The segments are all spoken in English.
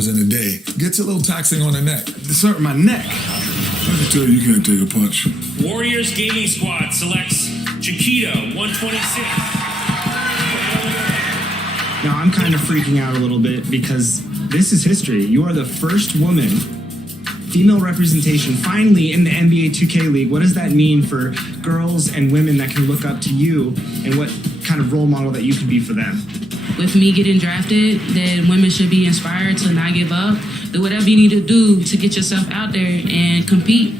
hours in a day. Gets a little taxing on the neck. This hurt my neck. I can tell you can't take a punch. Warriors Gaming Squad selects Chiquito, 126. Now, I'm kind of freaking out a little bit because this is history. You are the first woman, female representation, finally in the NBA 2K League. What does that mean for girls and women that can look up to you, and what kind of role model that you can be for them? With me getting drafted, then women should be inspired to not give up. Do whatever you need to do to get yourself out there and compete.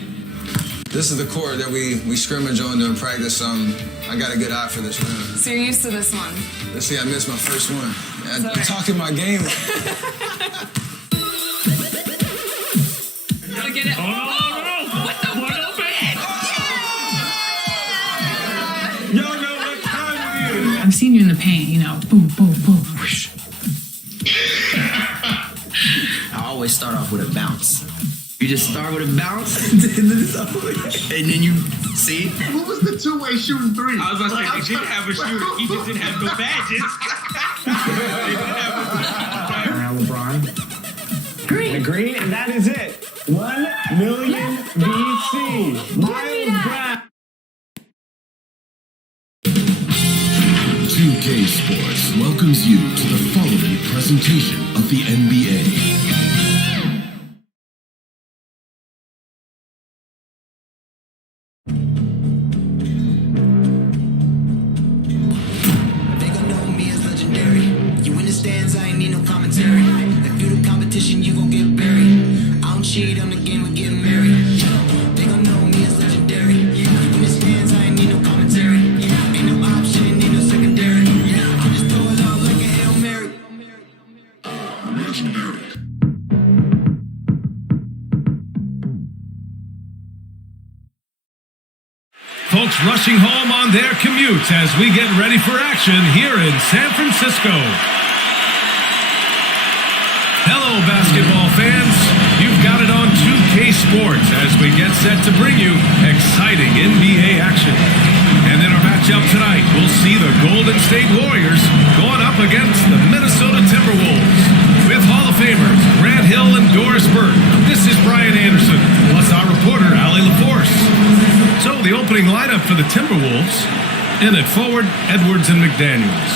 This is the court that we scrimmage on during practice. I got a good eye for this, man. So you're used to this one? Let's see, I missed my first one. I'm talking my game. Gotta get it. Oh, no. What the Y'all know what time it is. I've seen you in the paint, you know, boom, boom, boom, whoosh. I always start off with a bounce. You just start with a bounce, and then you see. Who was the two-way shooting three? I was about to say, he didn't have a shooter. He just didn't have no badges. Now, LeBron. Green, and that is it. 1 million BC. Miles Brown. 2K Sports welcomes you to the following presentation of the NBA. They gon' know me as legendary. You in the stands, I ain't need no commentary. If you the competition, you gon' get buried. I don't cheat, I'm the game, we're getting married. They gon' know me as legendary. You in the stands, I ain't need no commentary. Ain't no option, ain't no secondary. I just throw it out like a Hail Mary. Legendary. Folks rushing home on their commutes as we get ready for action here in San Francisco. Hello, basketball fans. You've got it on 2K Sports as we get set to bring you exciting NBA action. And in our matchup tonight, we'll see the Golden State Warriors going up against the Minnesota Timberwolves. With Hall of Famers Grant Hill and Doris Burke, this is Brian Anderson, plus our reporter, Allie LaForce. So the opening lineup for the Timberwolves: in at forward, Edwards and McDaniels.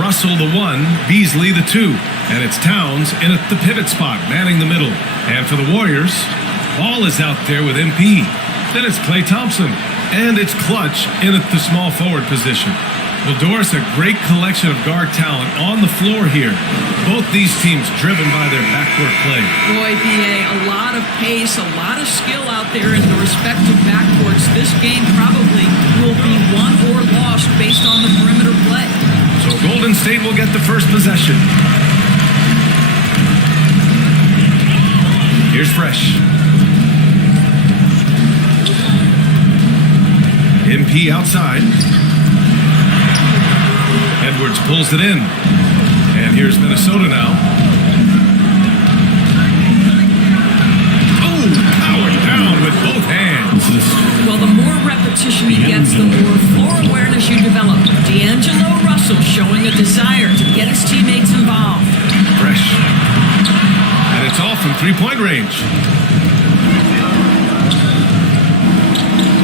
Russell the 1, Beasley the 2, and it's Towns in at the pivot spot, manning the middle. And for the Warriors, Ball is out there with MP. Then it's Klay Thompson, and it's Clutch in at the small forward position. Well, Doris, a great collection of guard talent on the floor here. Both these teams driven by their backcourt play. Boy, B.A., a lot of pace, a lot of skill out there in the respective backcourts. This game probably will be won or lost based on the perimeter play. So Golden State will get the first possession. Here's Fresh. MP outside. Edwards pulls it in. And here's Minnesota now. Oh, powered down with both hands. Well, the more repetition he gets, the more floor awareness you develop. D'Angelo Russell showing a desire to get his teammates involved. Fresh. And it's off from three-point range.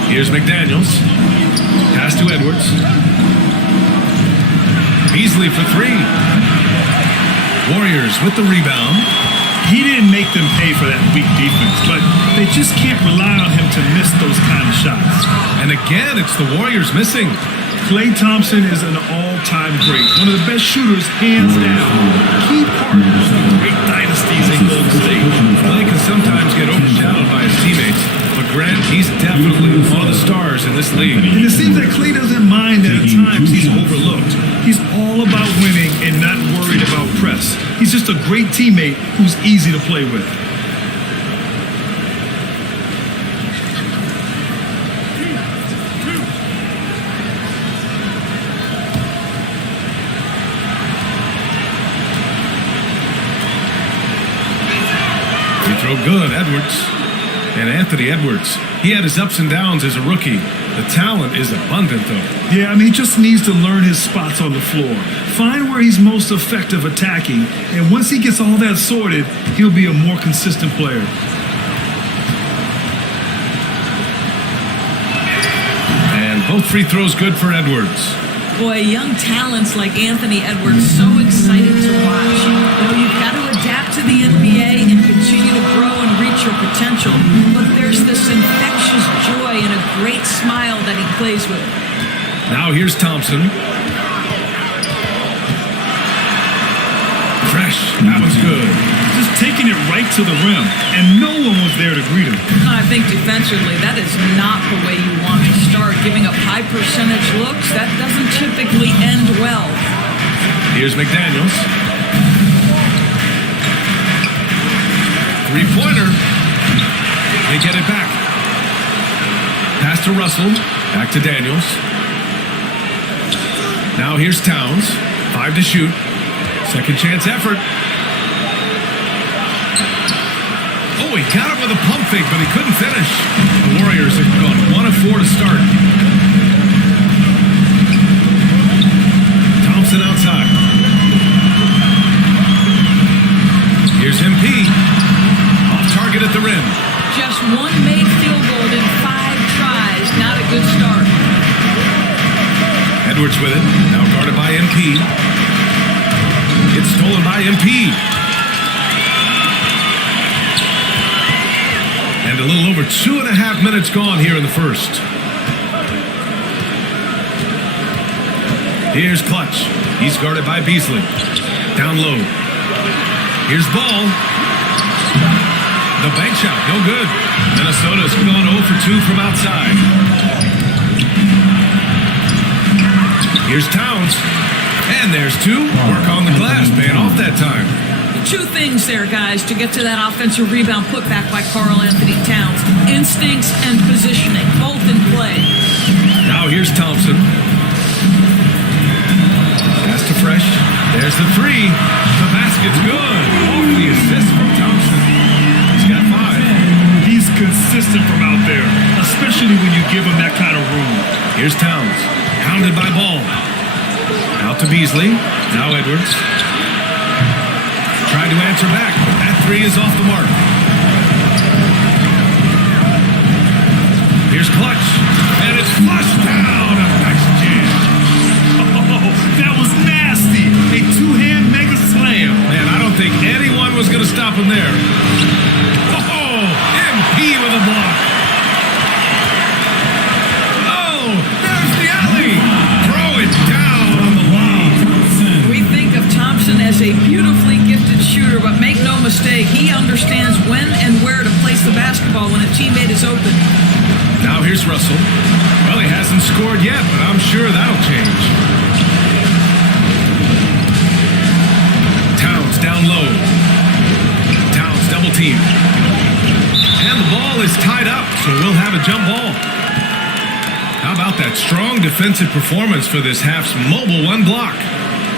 Here's McDaniels. Pass to Edwards. Beasley for three. Warriors with the rebound. He didn't make them pay for that weak defense, but they just can't rely on him to miss those kind of shots. And again, it's the Warriors missing. Klay Thompson is an all-time great, one of the best shooters, hands down. Key part of the great dynasties in Golden State. Klay can sometimes get overshadowed by his teammates, but Grant, he's definitely one of the stars in this league. And it seems that Klay doesn't mind that at times he's overlooked. He's all about winning and not worried about press. He's just a great teammate who's easy to play with. Free throw good, Edwards. And Anthony Edwards, he had his ups and downs as a rookie, The talent is abundant, though. Yeah, I mean, he just needs to learn his spots on the floor. Find where he's most effective attacking, and once he gets all that sorted, he'll be a more consistent player. And both free throws good for Edwards. Boy, young talents like Anthony Edwards, so exciting to watch. You know, you've got to adapt to the NBA and continue to grow and reach your potential. But there's this infectious joy and a great smile that he plays with. Now here's Thompson. Fresh. That was good. Just taking it right to the rim, and no one was there to greet him. I think defensively, that is not the way you want to start. Giving up high percentage looks, that doesn't typically end well. Here's McDaniels. Three-pointer. They get it back. Pass to Russell. Back to Daniels. Now here's Towns. 5 to shoot. Second chance effort. Oh, he got it with a pump fake, but he couldn't finish. The Warriors have gone 1 of 4 to start. Thompson outside. Here's MP. Off target at the rim. Just one made field goal in 5 tries. Not a good start. Edwards with it. Now guarded by MP. It's stolen by MP. And a little over 2.5 minutes gone here in the first. Here's Clutch. He's guarded by Beasley. Down low. Here's Ball. The bank shot, no good. Minnesota's gone 0 for 2 from outside. Here's Towns. And there's 2. Work on the glass, paying off that time. 2 things there, guys, to get to that offensive rebound putback by Karl Anthony Towns. Instincts and positioning, both in play. Now here's Thompson. Pass to Fresh. There's the 3. The basket's good. Off the assist from Thompson. He's got 5. He's consistent from out there, especially when you give him that kind of room. Here's Towns. Hounded by Ball. Out to Beasley. Now Edwards. Tried to answer back, but that 3 is off the mark. Here's Clutch. And it's flushed down. A nice jam. Oh, that was nasty. A 2-hand mega slam. Man, I don't think anyone was going to stop him there. Oh, MP with a block. Oh, there's the alley. Throw it down on the lob. We think of Thompson as a beautifully gifted shooter, but make no mistake, he understands when and where to place the basketball when a teammate is open. Now here's Russell. Well, he hasn't scored yet, but I'm sure that'll change. Towns down low. Towns double team. And the ball is tied up, so we'll have a jump ball. How about that strong defensive performance for this half's mobile 1 block?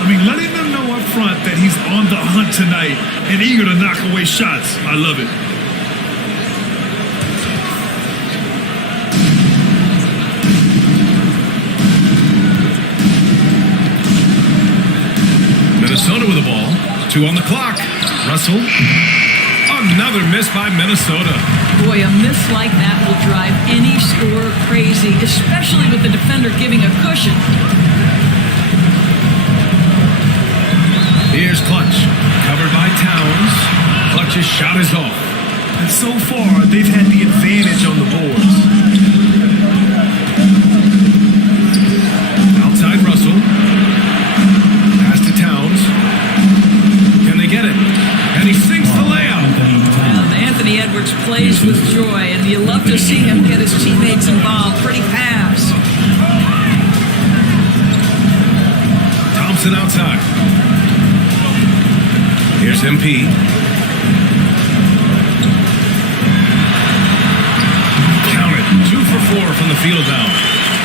I mean, letting them know up front that he's on the hunt tonight and eager to knock away shots. I love it. Minnesota with the ball. 2 on the clock. Russell. Another miss by Minnesota. Boy, a miss like that will drive any scorer crazy, especially with the defender giving a cushion. Here's Clutch. Covered by Towns. Clutch's shot is off. And so far, they've had the advantage on the boards. Outside Russell. Pass to Towns. Can they get it? And he sinks the layup. Anthony Edwards plays with joy, and you love to see him get his teammates involved pretty fast. Thompson outside. Here's MP. Count it. 2 for 4 from the field now.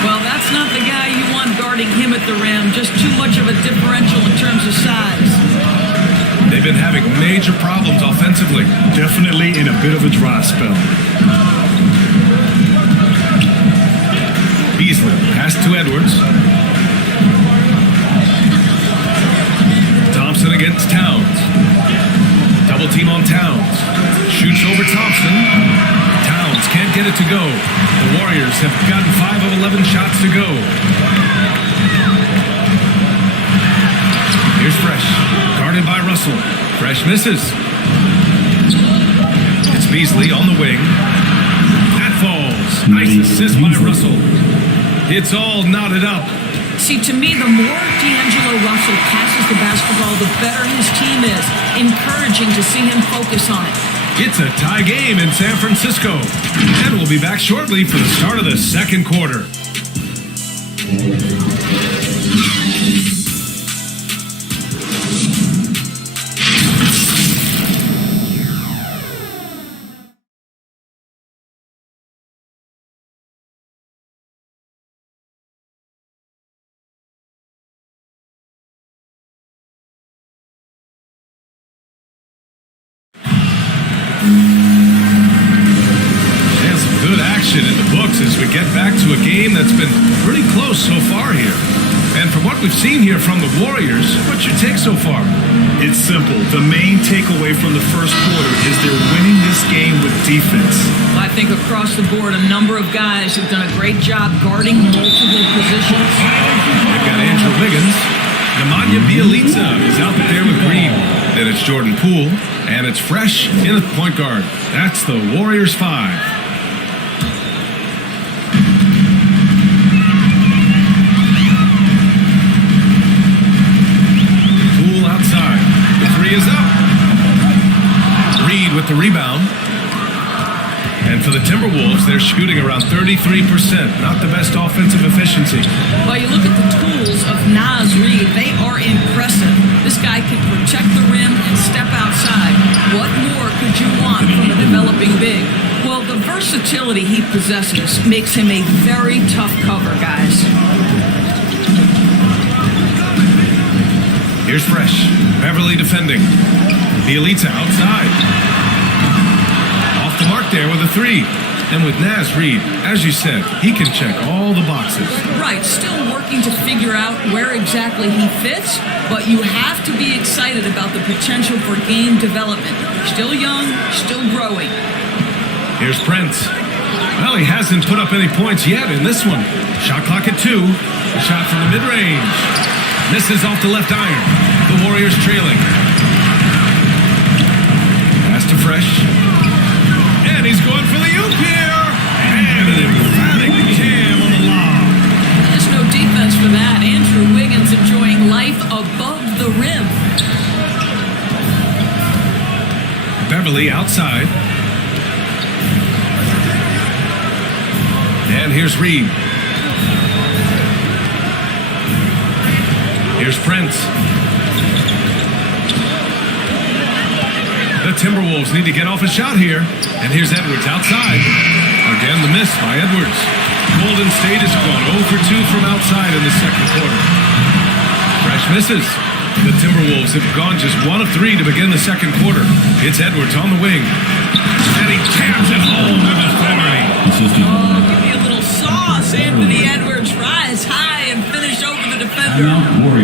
Well, that's not the guy you want guarding him at the rim. Just too much of a differential in terms of size. They've been having major problems offensively. Definitely in a bit of a dry spell. Pass to Edwards. Thompson against Towns. Double team on Towns. Shoots over Thompson. Towns can't get it to go. The Warriors have gotten 5 of 11 shots to go. Here's Fresh. Guarded by Russell. Fresh misses. It's Beasley on the wing. That falls. Nice assist by Russell. It's all knotted up. See, to me, the more D'Angelo Russell passes the basketball, the better his team is. Encouraging to see him focus on it. It's a tie game in San Francisco. And we'll be back shortly for the start of the second quarter. In the books as we get back to a game that's been pretty close so far here. And from what we've seen here from the Warriors, what's your take so far? It's simple. The main takeaway from the first quarter is they're winning this game with defense. Well, I think across the board, a number of guys have done a great job guarding multiple positions. They've got Andrew Wiggins. Nemanja Bjelica is out there with Green. Then it's Jordan Poole. And it's Fresh in the point guard. That's the Warriors 5. Is up. Reed with the rebound. And for the Timberwolves, they're shooting around 33%. Not the best offensive efficiency. Well, you look at the tools of Naz Reid, they are impressive. This guy can protect the rim and step outside. What more could you want from a developing big? Well, the versatility he possesses makes him a very tough cover, guys. Here's Fresh. Beverly defending. Bjelica outside. Off the mark there with a 3. And with Naz Reid, as you said, he can check all the boxes. Right, still working to figure out where exactly he fits, but you have to be excited about the potential for game development. Still young, still growing. Here's Prince. Well, he hasn't put up any points yet in this one. Shot clock at 2. A shot from the mid-range. Misses off the left iron. The Warriors trailing. Pass to Fresh. And he's going for the oop here. And an emphatic jam on the lob. There's no defense for that. Andrew Wiggins enjoying life above the rim. Beverly outside. And here's Reed. Here's Prince. The Timberwolves need to get off a shot here. And here's Edwards outside. Again, the miss by Edwards. Golden State has gone 0 for 2 from outside in the second quarter. Fresh misses. The Timberwolves have gone just 1 of 3 to begin the second quarter. It's Edwards on the wing. And he jams it home with authority. Oh, give me a little sauce. Anthony Edwards rise high and finish over the defender.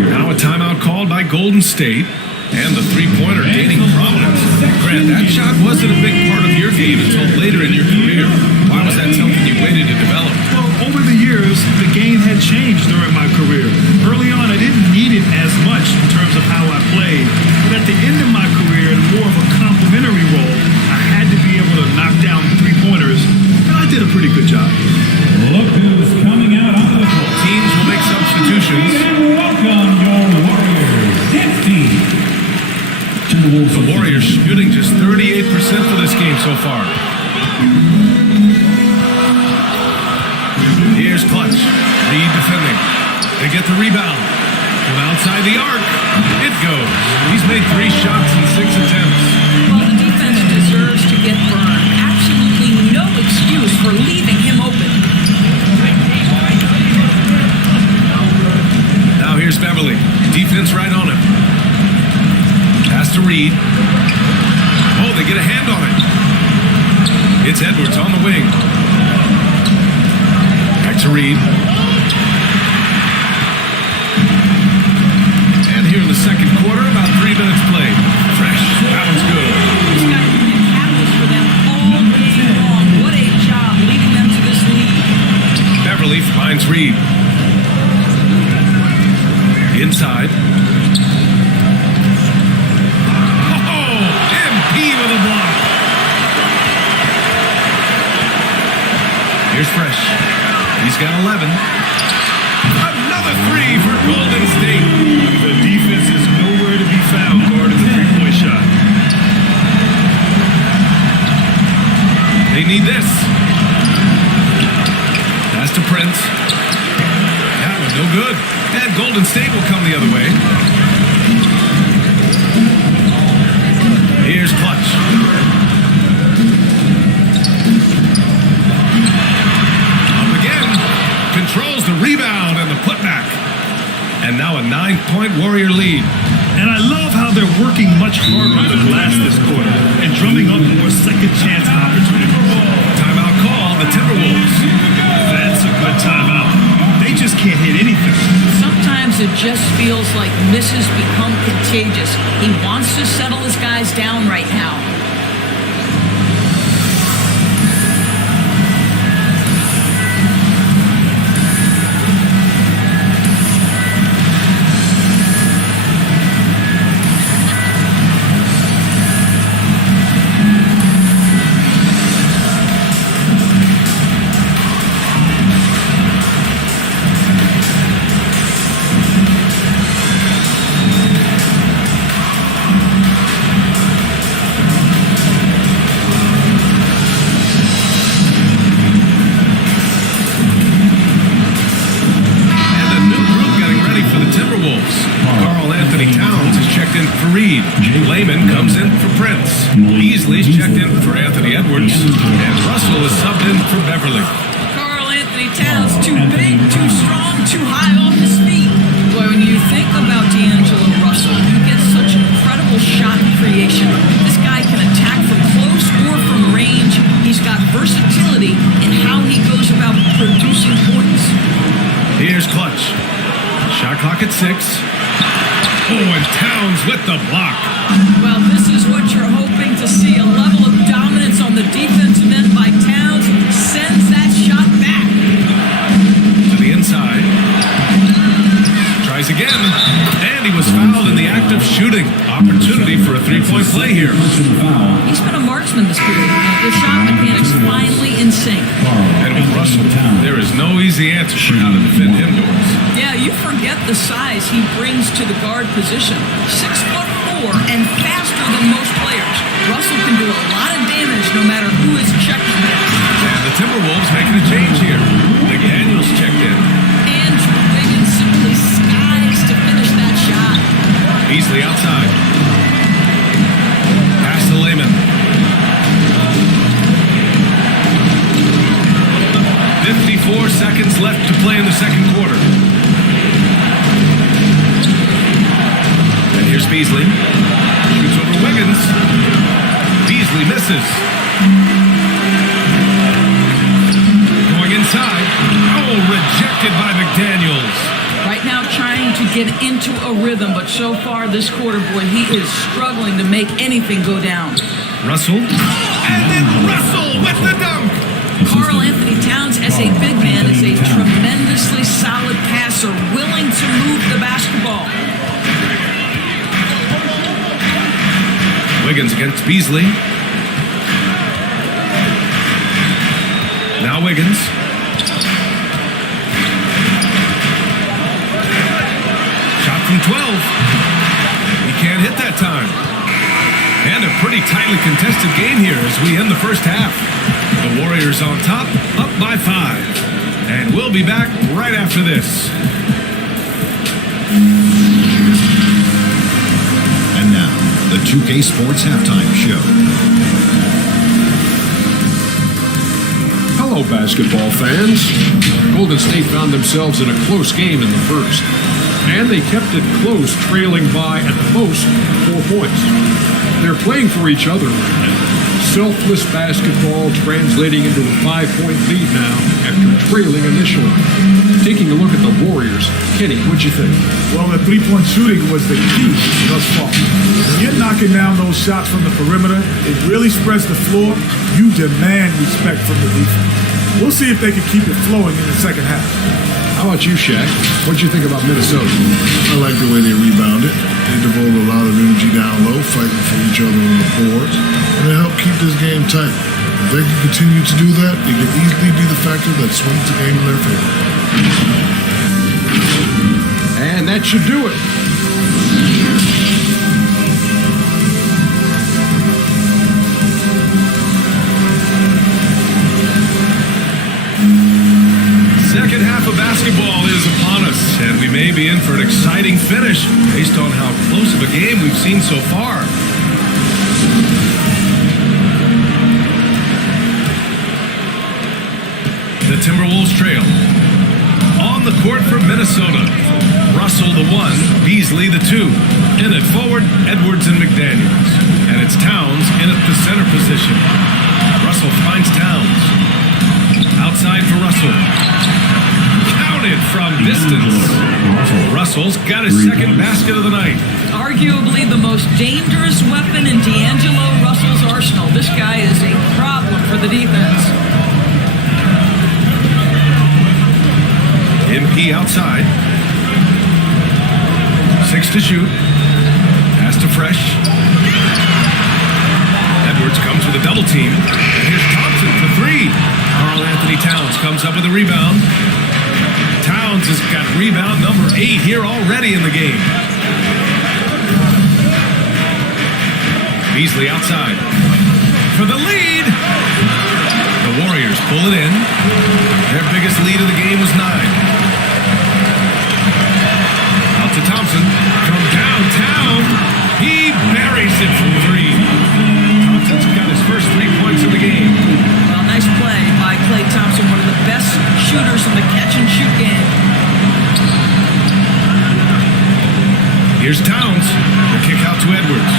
Now a timeout called by Golden State. And the three-pointer gaining prominence. Grant, that shot wasn't a big part of your game until later in your career. Why was that something you waited to develop? Well, over the years, the game had changed during my career. Early on, I didn't need it as much in terms of how I played. But at the end of my career, in more of a complementary role, I had to be able to knock down three-pointers, and I did a pretty good job. Look who's coming out on the court. Teams will make substitutions. And welcome your Warriors. 50. The Warriors shooting just 38% for this game so far. Here's Clutch. Reed defending. They get the rebound. From outside the arc. It goes. He's made 3 shots in 6 attempts. Well, the defense deserves to get burned. Absolutely no excuse for leaving him open. Now here's Beverly. Defense right on him. Pass to Reed. Oh, they get a hand on it. It's Edwards on the wing. Back to Reed. second quarter, about 3 minutes played. Fresh. That one's good. He's got to be a catalyst for them all game long. What a job leading them to this lead. Beverly finds Reed. Inside. Oh, MP with a block. Here's Fresh. He's got 11. Another three for Golden State. The defense is nowhere to be found guarding the three-point shot. They need this. Pass to Prince. That was no good. And Golden State will come the other way. Here's Clutch. Up again. Controls the rebound and the putback. And now a 9-point Warrior lead. And I love how they're working much harder on the glass this quarter and drumming up more second chance opportunities. Timeout call, the Timberwolves. That's a good timeout. They just can't hit anything. Sometimes it just feels like misses become contagious. He wants to settle his guys down right now. Layman comes in for Prince. Beasley's checked in for Anthony Edwards. And Russell is subbed in for Beverly. Karl Anthony Towns, too big, too strong, too high off his feet. Boy, when you think about D'Angelo Russell, you get such incredible shot creation. This guy can attack from close or from range. He's got versatility in how he goes about producing points. Here's Clutch. Shot clock at 6. Oh, and Towns with the block. Well, this is what you're hoping to see. A level of dominance on the defensive end by Towns sends that shot back. To the inside. Tries again. And he was fouled in the act of shooting. Opportunity for a three-point play here. He's been a marksman this period. The shot mechanics finally in sync. And with Russell, there is no easy answer for how to defend him, Doris. Yeah, you forget the size he brings to the guard position. 6'4" and faster than most players. Russell can do a lot of damage no matter who is checking him. And the Timberwolves making a change here. McDaniels checked in. Andrew Wiggins simply skies to finish that shot. Beasley outside. Pass to Layman. 54 seconds left to play in the second quarter. And here's Beasley. Shoots over Wiggins. Beasley misses. Going inside. Oh, rejected by McDaniels. Right now trying to get into a rhythm, but so far this quarter, boy, he is struggling to make anything go down. Russell. And then Russell with the dunk. Karl Anthony Towns, as a big man, is a tremendously solid passer, willing to move the basketball. Wiggins against Beasley. Now Wiggins. Shot from 12. He can't hit that time. And a pretty tightly contested game here as we end the first half. The Warriors on top, up by 5. And we'll be back right after this. And now, the 2K Sports Halftime Show. Hello, basketball fans. Golden State found themselves in a close game in the first. And they kept it close, trailing by, at the most, 4 points. They're playing for each other right now. selfless basketball translating into a 5-point lead now after trailing initially. Taking a look at the Warriors, Kenny, what'd you think? Well, the three-point shooting was the key thus far. When you're knocking down those shots from the perimeter, it really spreads the floor. You demand respect from the defense. We'll see if they can keep it flowing in the second half. How about you, Shaq? What'd you think about Minnesota? I like the way they rebounded. They devoted a lot of energy down low, fighting for each other on the boards, and they helped keep this game tight. If they can continue to do that, it could easily be the factor that swings the game in their favor. And that should do it. Second half of basketball is upon us, and we may be in for an exciting finish based on how close of a game we've seen so far. The Timberwolves trail. On the court for Minnesota. Russell the 1, Beasley the 2. In it forward, Edwards and McDaniels. And it's Towns in at the center position. Russell finds Towns. Outside for Russell. Counted from distance. Russell's got his second basket of the night. Arguably the most dangerous weapon in D'Angelo Russell's arsenal. This guy is a problem for the defense. MP outside. 6 to shoot. Pass to Fresh. Edwards comes with a double team. And here's Thompson for 3. Karl Anthony Towns comes up with a rebound. Towns has got rebound number 8 here already in the game. Beasley outside. For the lead. The Warriors pull it in. Their biggest lead of the game was 9. Out to Thompson. From downtown. He buries it from 3. Thompson's got his first 3 points of the game. Well, nice play by Klay Thompson, one of the best shooters in the catch-and-shoot game. Here's Towns. The kick out to Edwards.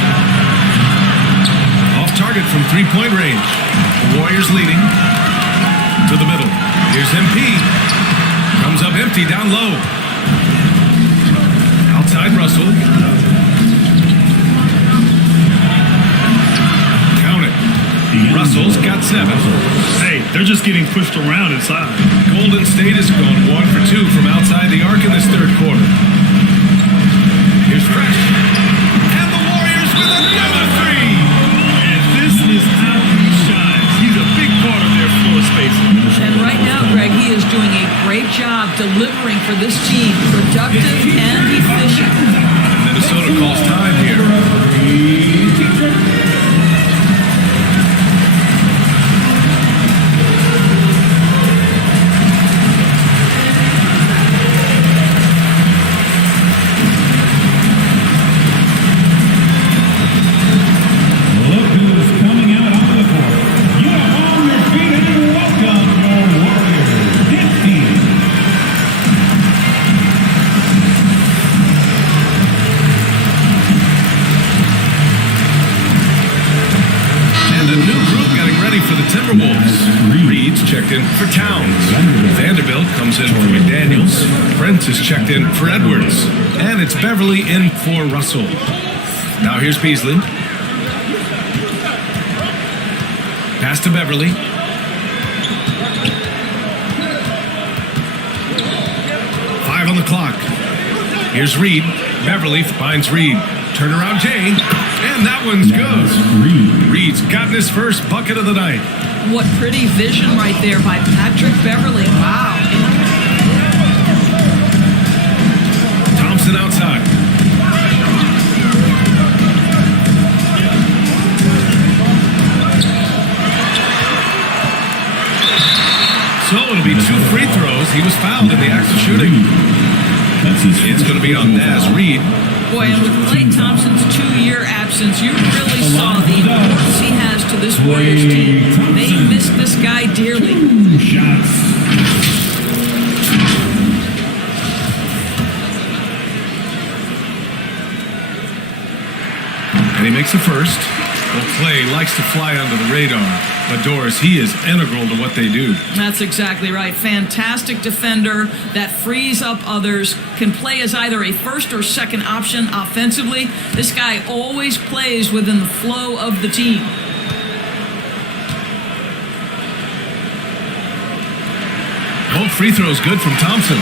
Off target from 3-point range. The Warriors leading. To the middle. Here's MP. Comes up empty down low. Outside Russell. Count it. Russell's got 7. Hey, they're just getting pushed around inside. Golden State has gone 1 for 2 from outside the arc in this third quarter. Here's Fresh. And the Warriors with another 3. And this is how he shines. He's a big part of their floor space. And right now, Greg, he is doing a great job delivering for this team. Productive and efficient. Minnesota calls time here. In for Towns. Vanderbilt comes in for McDaniels. Brent is checked in for Edwards. And it's Beverly in for Russell. Now here's Beasley. Pass to Beverly. Five on the clock. Here's Reed. Beverly finds Reed. Turnaround Jay. And that one's good. Reed's gotten his first bucket of the night. What pretty vision right there by Patrick Beverly. Wow. Thompson outside. So it'll be 2 free throws. He was fouled in the act of shooting. It's going to be on Naz Reed. Boy, and with Klay Thompson's 2-year absence, you really saw the importance he has to this Warriors team. They miss this guy dearly. And he makes the first. Well, Clay likes to fly under the radar, but Doris, he is integral to what they do. That's exactly right. Fantastic defender that frees up others, can play as either a first or second option offensively. This guy always plays within the flow of the team. Both free throws good from Thompson.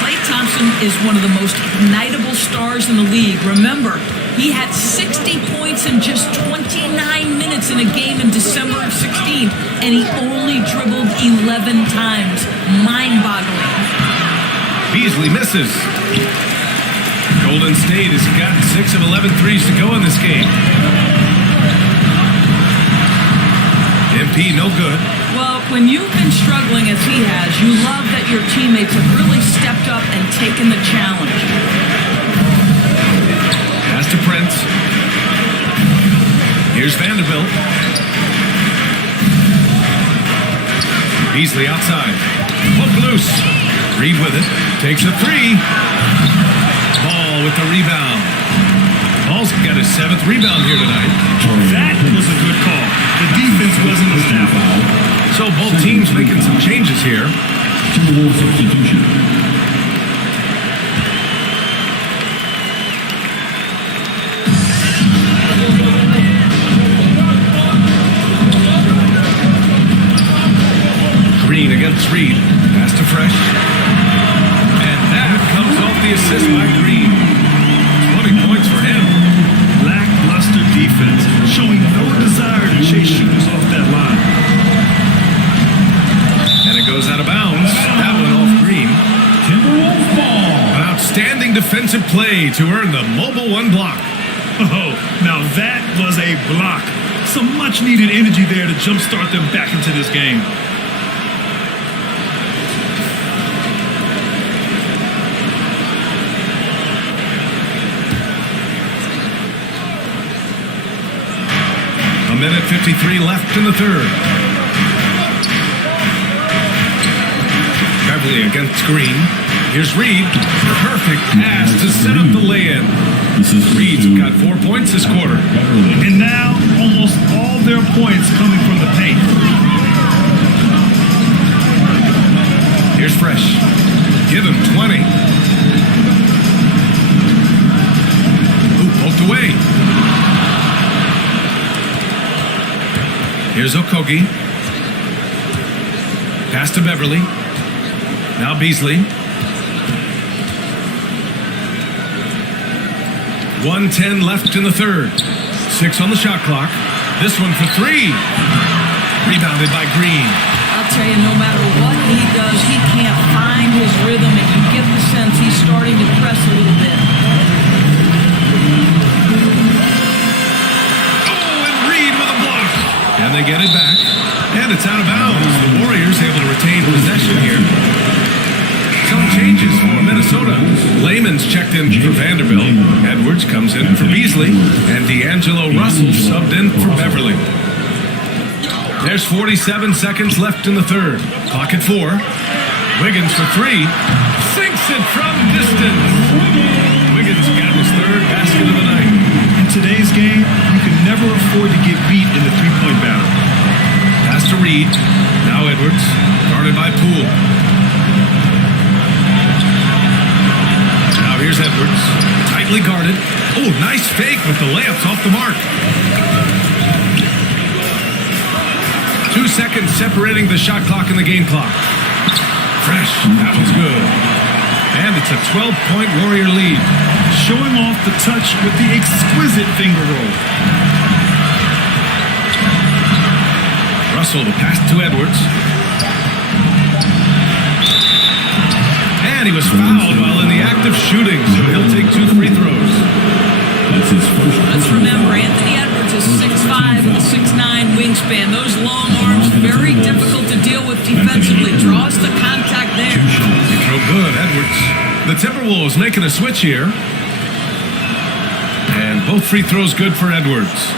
Klay Thompson is one of the most ignitable stars in the league. Remember, he had 60 points in just 29 minutes in a game in December of 16, and he only dribbled 11 times. Mind-boggling. Beasley misses. Golden State has got 6 of 11 threes to go in this game. MP no good. Well, when you've been struggling as he has, you love that your teammates have really stepped up and taken the challenge. Pass to Prince. Here's Vanderbilt. Beasley outside. Hook loose. Reed with it. Takes a three. Ball with the rebound. Ball's got his 7th rebound here tonight. That was a good call. The defense wasn't as down. So both teams making some changes here. Timberwolves substitution. Green against Reed. Pass to Fresh. And that comes off the assist by Green. 20 points for him. Lackluster defense, showing no desire to chase shooters off that line. And it goes out of bounds. That one off Green. Timberwolves ball. An outstanding defensive play to earn the Mobile One block. Oh, now that was a block. Some much needed energy there to jumpstart them back into this game. A minute 53 left in the third. Beverly against Green. Here's Reed. Perfect pass to set up the lay-in. Reed's got 4 points this quarter. And now, almost all their points coming from the paint. Here's Fresh. Give him 20. Ooh, poked away. Here's Okogie. Pass to Beverly. Now Beasley. 1:10 left in the third. 6 on the shot clock. This one for 3. Rebounded by Green. I'll tell you, no matter what he does, he can't find his rhythm, and you get the sense he's starting to press a little bit. Oh, and Reed with a block. And they get it back. And it's out of bounds. The Warriors able to retain possession here. Some changes for Minnesota. Layman's checked in for Vanderbilt. Edwards comes in for Beasley. And D'Angelo Russell subbed in for Beverly. There's 47 seconds left in the third. Clock at 4. Wiggins for 3. Sinks it from distance. Wiggins got his 3rd basket of the night. In today's game, you can never afford to get beat in the three-point battle. Pass to Reed. Now Edwards. Guarded by Poole. Now here's Edwards. Tightly guarded. Oh, nice fake with the layups off the mark. 2 seconds separating the shot clock and the game clock. Fresh. That was good. And it's a 12-point Warrior lead. Showing off the touch with the exquisite finger roll. Russell, the pass to Edwards. And he was fouled while in the act of shooting, so he'll take 2 free throws. That's his first. Let's remember, Anthony Edwards is 6'5" with a 6'9" wingspan. Those long arms, very difficult to deal with defensively. Draws the contact there. They throw good, Edwards. The Timberwolves making a switch here. And both free throws good for Edwards.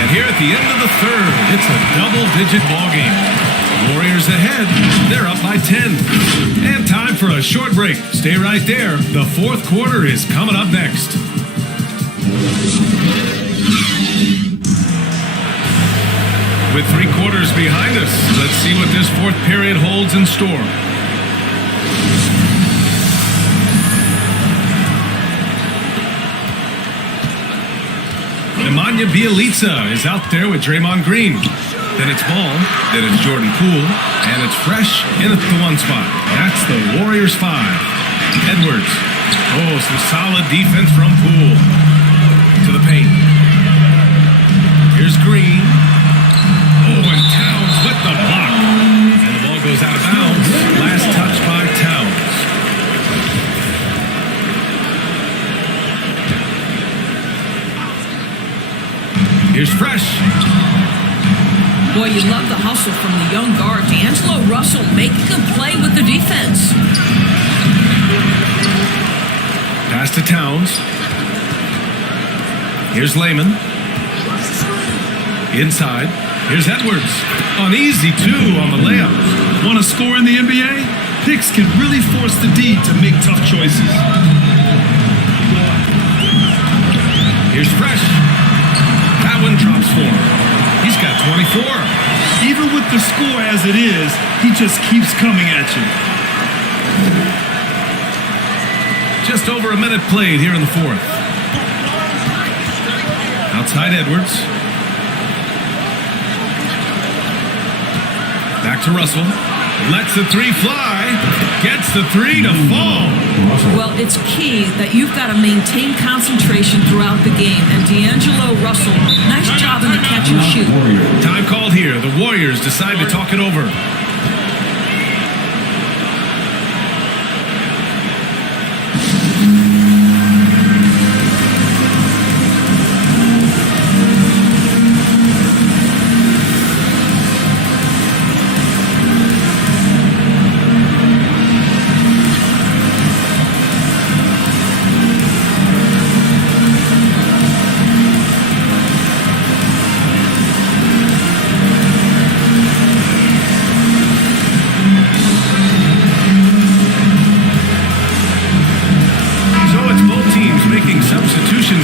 And here at the end of the third, it's a double-digit ball game. Warriors ahead. They're up by 10. And time for a short break. Stay right there. The fourth quarter is coming up next. with 3 quarters behind us. Let's see what this fourth period holds in store. Nemanja Bjelica is out there with Draymond Green. Then it's Ball, then it's Jordan Poole, and it's Fresh in at the 1 spot. That's the Warriors 5. Edwards. Oh, some solid defense from Poole. To the paint. Here's Green. Oh, and Towns with the block. And the ball goes out of bounds. Last touch by Towns. Here's Fresh. Boy, you love the hustle from the young guard. D'Angelo Russell making a play with the defense. Pass to Towns. Here's Layman. Inside. Here's Edwards. An easy 2 on the layup. Want to score in the NBA? Picks can really force the D to make tough choices. Here's Fresh. That one drops for him. He's got 24. Even with the score as it is, he just keeps coming at you. Just over a minute played here in the fourth. Outside Edwards. Back to Russell. Lets the 3 fly. Gets the 3 to fall. Well, it's key that you've got to maintain concentration throughout the game. And D'Angelo Russell, nice job in the catch and shoot. Time called here. The Warriors decide to talk it over.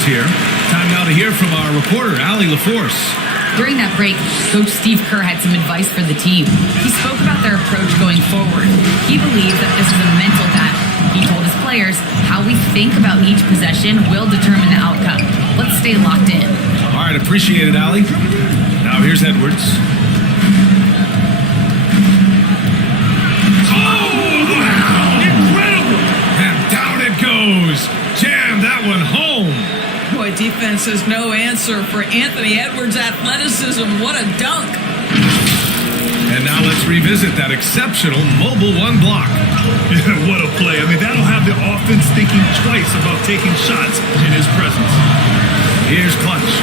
Here. Time now to hear from our reporter, Allie LaForce. During that break, Coach Steve Kerr had some advice for the team. He spoke about their approach going forward. He believes that this is a mental battle. He told his players how we think about each possession will determine the outcome. Let's stay locked in. All right, appreciate it, Allie. Now here's Edwards. Oh, wow! Incredible! And down it goes. Jam that one home. Boy, defense has no answer for Anthony Edwards' athleticism. What a dunk. And now let's revisit that exceptional mobile 1 block. What a play. I mean, that'll have the offense thinking twice about taking shots in his presence. Here's Clutch.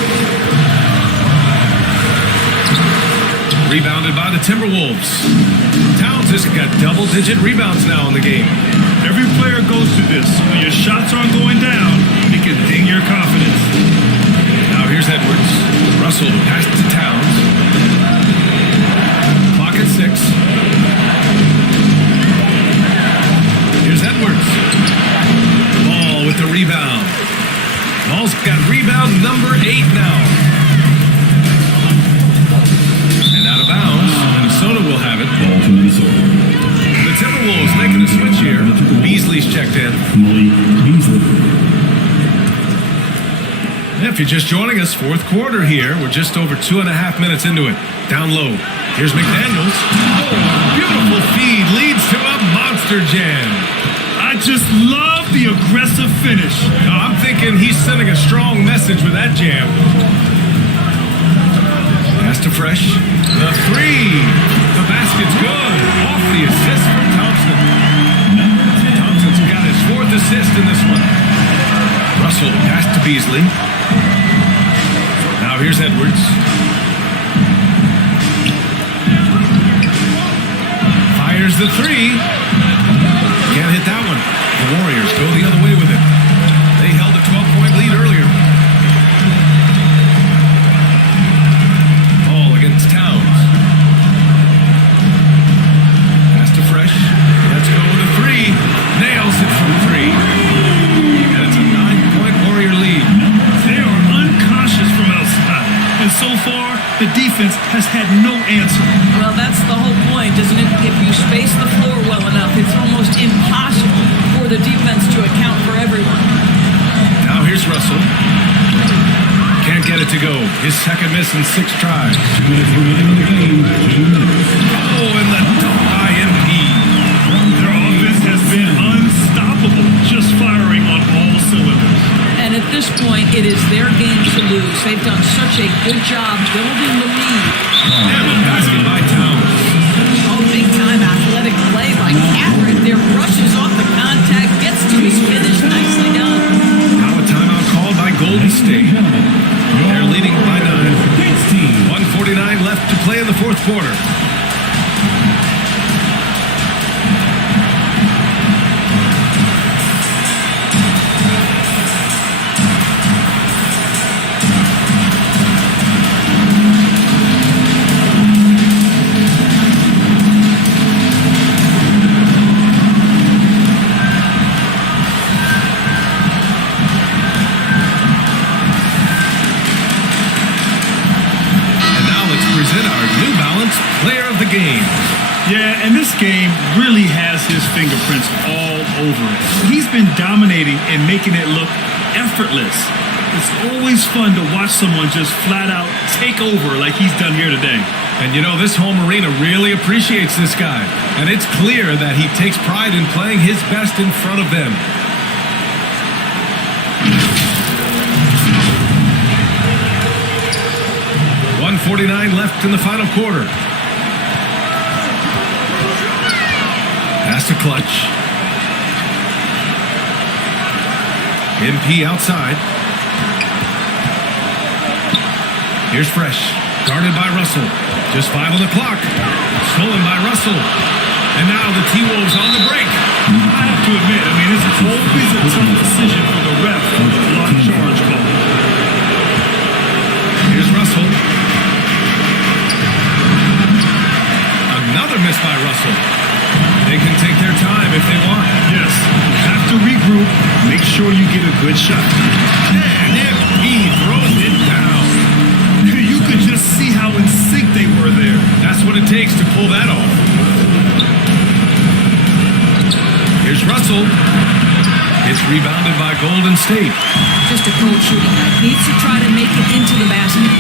Rebounded by the Timberwolves. Towns has got double-digit rebounds now in the game. Every player goes through this. When your shots aren't going down, it can ding your confidence. Now here's Edwards. Russell passed to Towns. Clock at 6. Here's Edwards. Ball with the rebound. Ball's got rebound number 8 now. And out of bounds. Minnesota will have it. Ball to Minnesota. The Timberwolves making a switch here. Beasley's checked in. Beasley. If you're just joining us, fourth quarter here. We're just over 2.5 minutes into it. Down low. Here's McDaniels. Oh, beautiful feed leads to a monster jam. I just love the aggressive finish. I'm thinking he's sending a strong message with that jam. Pass to Fresh. The 3. The basket's good. Off the assist from Thompson. Thompson's got his 4th assist in this one. Russell pass to Beasley. Now here's Edwards. Fires the 3. Can't hit that one. The Warriors go the other way with it. They held a 12-point lead earlier. Ball against Towns. Pass to Fresh. Let's go with a 3. Nails it from 3. And it's a 9-point Warrior lead. They are unconscious from outside. And so far, the defense has had no answer. Well, that's the whole point, isn't it? If you space the floor well enough, it's almost impossible for the defense to account for everyone. Now here's Russell. Can't get it to go. His second miss in 6 tries. 2 minutes remaining in the game. 2 minutes. Oh, and the dunk by MP. Their offense has been unstoppable, just firing on all cylinders. And at this point, it is their game to lose. They've done such a good job building the lead. And the basket by Towns. Oh, big-time athletic play by Catherine. There rushes off the contact, gets to his finish. Nicely done. Now a timeout called by Golden State. They're leading by 9. 1:49 left to play in the fourth quarter. Player of the game. Yeah, and this game really has his fingerprints all over it. He's been dominating and making it look effortless. It's always fun to watch someone just flat out take over like he's done here today. And you know, this home arena really appreciates this guy. And it's clear that he takes pride in playing his best in front of them. .149 left in the final quarter. Pass to Clutch. MP outside. Here's Fresh. Guarded by Russell. Just 5 on the clock. Stolen by Russell. And now the T-Wolves on the break. I have to admit, it's always a tough decision for the ref for the block charge call. Here's Russell. Another miss by Russell. They can take their time if they want. Yes, you have to regroup, make sure you get a good shot. And MP throws it down. You could just see how in sync they were there. That's what it takes to pull that off. Here's Russell. It's rebounded by Golden State. Just a cold shooting night. Needs to try to make it into the basket.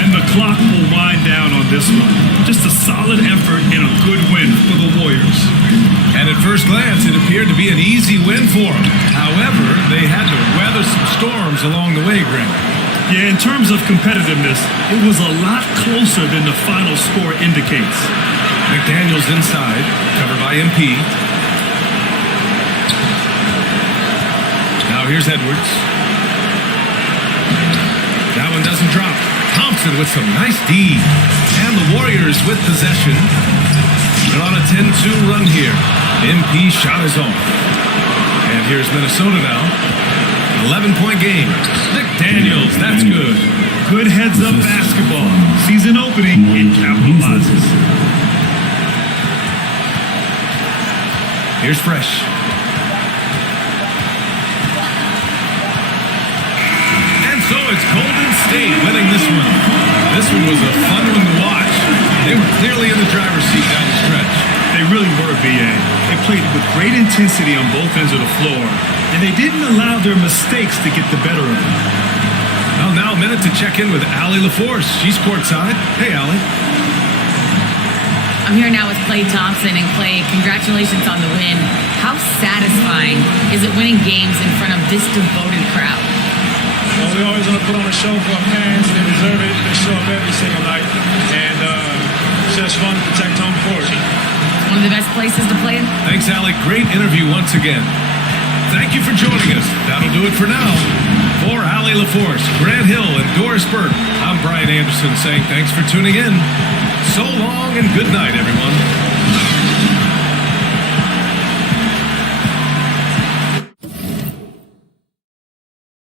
And the clock will wind down on this one. Just a solid effort and a good win for the Warriors. And at first glance, it appeared to be an easy win for them. However, they had to weather some storms along the way, Grant. Yeah, in terms of competitiveness, it was a lot closer than the final score indicates. McDaniels inside, covered by MP. Now here's Edwards. That one doesn't drop. Thompson with some nice D. And the Warriors with possession. They're on a 10-2 run here. MP shot is off. And here's Minnesota now. 11-point game. McDaniels, that's good. Good heads-up basketball. Season opening, it capitalizes. Here's Fresh. And so it's Golden State winning this one. This one was a fun one to watch. They were clearly in the driver's seat down the stretch. They really were, B.A. They played with great intensity on both ends of the floor, and they didn't allow their mistakes to get the better of them. Well, now a minute to check in with Allie LaForce. She's courtside. Hey, Allie. I'm here now with Klay Thompson. And Klay, congratulations on the win. How satisfying is it winning games in front of this devoted crowd? Well, we always want to put on a show for our fans. They deserve it. They show up every single night. And it's just fun to protect home court. One of the best places to play in. Thanks, Alec. Great interview once again. Thank you for joining us. That'll do it for now. For Allie LaForce, Grant Hill, and Doris Burke, I'm Brian Anderson saying thanks for tuning in. So long and good night, everyone.